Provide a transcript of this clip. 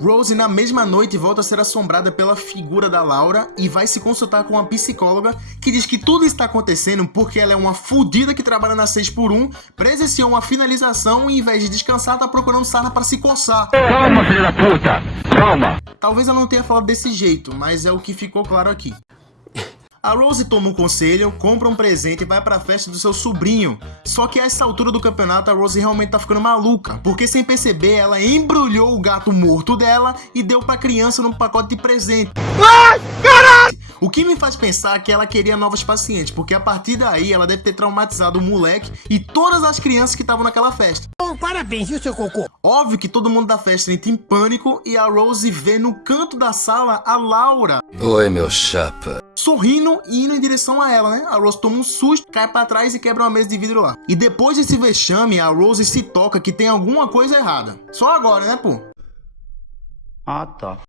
Rose, na mesma noite, volta a ser assombrada pela figura da Laura e vai se consultar com uma psicóloga que diz que tudo está acontecendo porque ela é uma fudida que trabalha na 6x1, presenciou uma finalização e, em vez de descansar, tá procurando sarna para se coçar. Calma, filha da puta! Calma! Talvez ela não tenha falado desse jeito, mas é o que ficou claro aqui. A Rose toma um conselho, compra um presente e vai pra festa do seu sobrinho. Só que a essa altura do campeonato a Rose realmente tá ficando maluca, porque sem perceber ela embrulhou o gato morto dela e deu pra criança num pacote de presente. Ai, caralho! O que me faz pensar que ela queria novos pacientes, porque a partir daí ela deve ter traumatizado o moleque e todas as crianças que estavam naquela festa. Parabéns, viu, seu cocô? Óbvio que todo mundo da festa entra em pânico e a Rose vê no canto da sala a Laura. Oi, meu chapa. Sorrindo e indo em direção a ela, né? A Rose toma um susto, cai pra trás e quebra uma mesa de vidro lá. E depois desse vexame, a Rose se toca que tem alguma coisa errada. Só agora, né, pô? Ah, tá.